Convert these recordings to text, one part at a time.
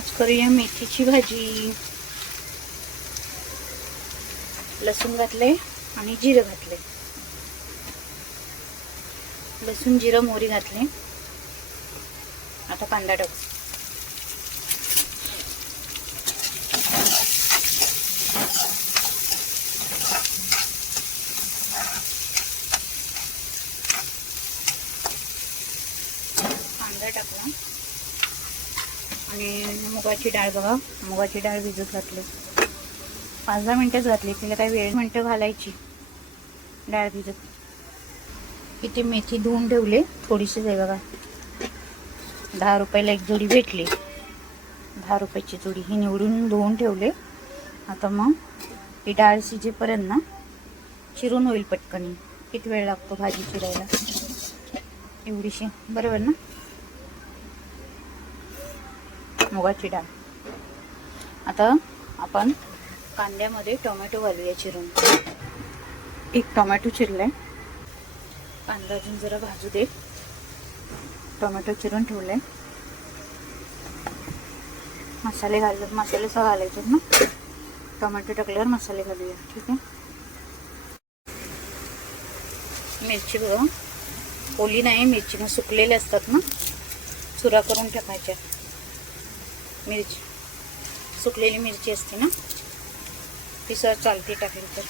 आज करूया मेथीची भाजी. लसूण घातले आणि जिरं घातले लसूण जिरं मोहरी घातले आता कांदा टाकू. कांदा टाकला. आणि मुगाची डाळ बघा. मुगाची डाळ भिजत घातली. पाच दहा मिनटंच घातली. तिला काही वेळ मिनटं घालायची. डाळ भिजत. इथे मेथी धुवून ठेवले. थोडीशीच आहे बघा. दहा रुपयाला एक जोडी भेटली. दहा रुपयाची जोडी. ही निवडून धुवून ठेवले. आता मग ही डाळ शिजेपर्यंत ना चिरून होईल पटकन. किती वेळ लागतो भाजी चिरायला? एवढीशी. बरोबर ना? मुगाची डाळ. आता आपण कांद्यामध्ये टोमॅटो घालूया चिरून. एक टोमॅटो चिरलाय. कांदा अजून जरा भाजू दे. टोमॅटो चिरून ठेवले मसाले घालतात मसाले सगळं घालायचे ना? टोमॅटो टाकल्यावर मसाले घालूया. ठीक आहे? मिरची बघा. ओली नाही मिरची ना सुकलेले असतात ना? चुरा करून टाकायच्या मिरची. सुकलेली मिरची असते ना? ती सर चालती टाकेल तर.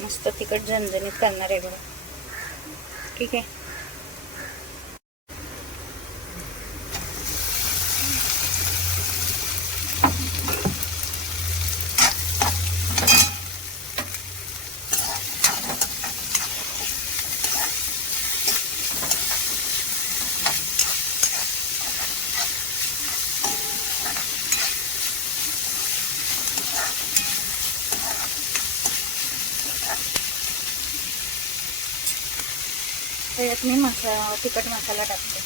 मस्त तिखट झणझणीत करणार आहे बघा. ठीक आहे? त्याच्यात मी मसा तिखट मसाला टाकते.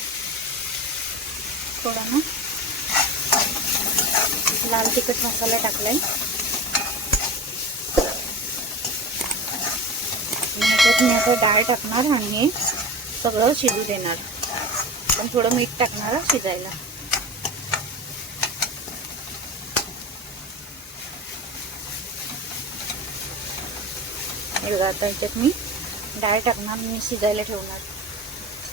थोडा ना. लाल तिखट मसाला टाकलाय. त्याच्यात मी आता डाळ टाकणार आणि हे सगळं शिजू देणार. पण थोडं मीठ टाकणार शिजायला. बघा आता ह्याच्यात मी डाळ टाकणार मी शिजायला ठेवणार.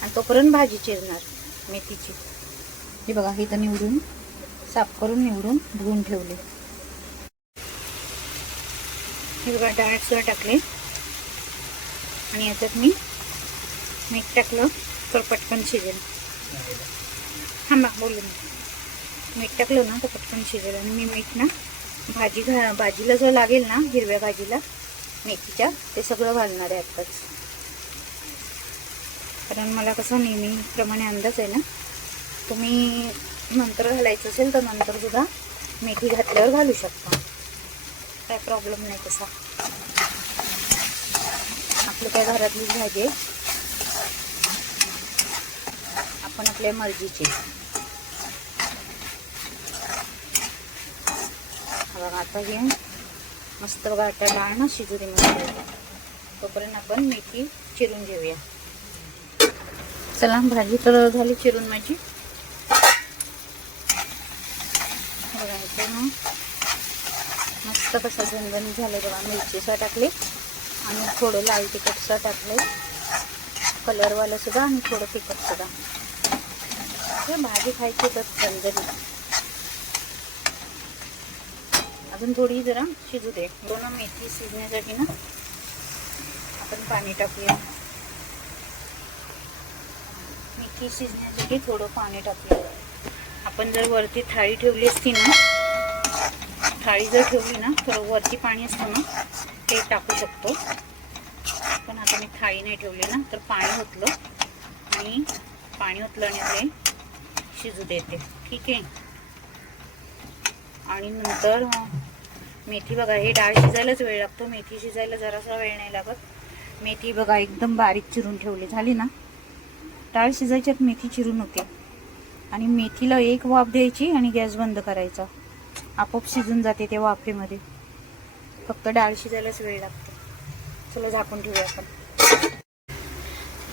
आणि तोपर्यंत भाजी चिरणार मेथीची. हे बघा हे तर निवडून साफ करून निवडून धुवून ठेवले. हे बघा डाळ सुद्धा टाकले. आणि याच्यात मी मीठ टाकलं तर पटकन शिजेल. थांबा बोलू मी. मीठ टाकलं ना तर पटकन शिजेल. आणि मी मीठ ना भाजी घा भाजीला जो लागेल ना हिरव्या भाजीला मेथीच्या. ते सगळं घालणार आहे आत्ताच. कारण मला कसं नेहमीप्रमाणे अंदाज आहे ना. तुम्ही नंतर घालायचं असेल तर नंतर सुद्धा मेथी घातल्यावर घालू शकता. काय प्रॉब्लेम नाही तसा. आपलं काय घरातलीच भाजी आपण आपल्या मर्जीची. बघा आता हे मस्त बघा आता डाळ ना शिजू दे मस्त तोपर्यंत आपण मेथी चिरून घेऊया. चला भाजी तर झाली चिरून माझी. बघा ना मस्त कसं झणझणीत झालं बघा मिरचीसह टाकले आणि थोडं लाल तिखटसह टाकले कलरवालं सुद्धा आणि थोडं तिखट सुद्धा हे भाजी खायची तर झणझणीत. अजून थोडी जरा शिजू दे. दोन मेथी शिजण्यासाठी ना आपण पाणी टाकूया. मेथी शिजण्यासाठी थोडं पाणी टाकूया. आपण जर वरती थाळी ठेवली असती ना थाळी जर ठेवली ना तर वरती पाणी असतं ना ते टाकू शकतो. पण आता मी थाळी नाही ठेवली ना तर पाणी ओतलं आणि पाणी ओतल्याने ते शिजू देते. ठीक आहे? आणि नंतर मेथी बघा हे डाळ शिजायलाच वेळ लागतो. मेथी शिजायला जरासा वेळ नाही लागत. मेथी बघा एकदम बारीक चिरून ठेवली. झाली ना? डाळ शिजायच्यात मेथी चिरून होते. आणि मेथीला एक वाफ द्यायची आणि गॅस बंद करायचा. आपोआप शिजून जाते त्या वाफेमध्ये. फक्त डाळ शिजायलाच वेळ लागतो. चला झाकून ठेवूया आपण.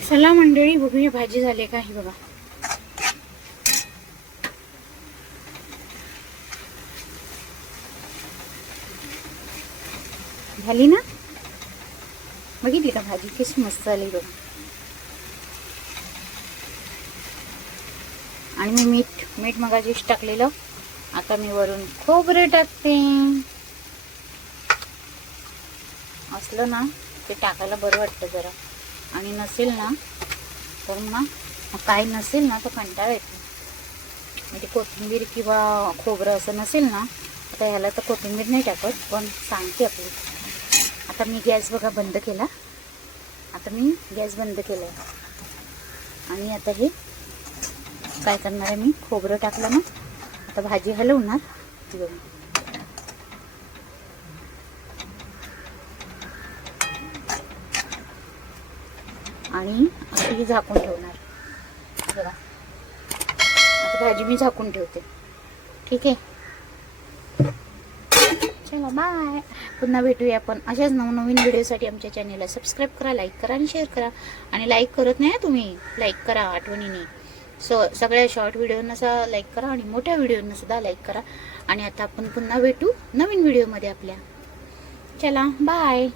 चला मंडळी बघूया भाजी झाली का ही बघा. झाली ना? बघितली का भाजी? कशी मस्त झाली बघ. आणि मी मीठ मीठ मगाशीच टाकलेलं. आता मी वरून खोबरं टाकते. असलं ना ते टाकायला बरं वाटतं जरा. आणि नसेल ना तर ना काय नसेल ना तर कंटाळा येतो. म्हणजे कोथिंबीर किंवा खोबरं असं नसेल ना आता ह्याला तर कोथिंबीर नाही टाकत पण सांगते आपली. आता मी गॅस बघा बंद केला. आता मी गॅस बंद केला आणि आता हे काय करणार आहे मी? खोबरं टाकलं ना. आता भाजी हलवणार. बघा. आणि ही झाकून ठेवणार. बघा. आता भाजी मी झाकून ठेवते. ठीक आहे? चला बाय पुन्हा भेटूया आपण. अशाच नवनवीन व्हिडिओसाठी आमच्या चॅनेलला सबस्क्राईब करा लाईक करा आणि शेअर करा. आणि लाईक करत नाही तुम्ही लाईक करा आठवणीने. सो सगळ्या शॉर्ट व्हिडिओंना सुद्धा लाईक करा आणि मोठ्या व्हिडिओंना सुद्धा लाईक करा. आणि आता आपण पुन्हा भेटू नवीन व्हिडिओमध्ये आपल्या. चला बाय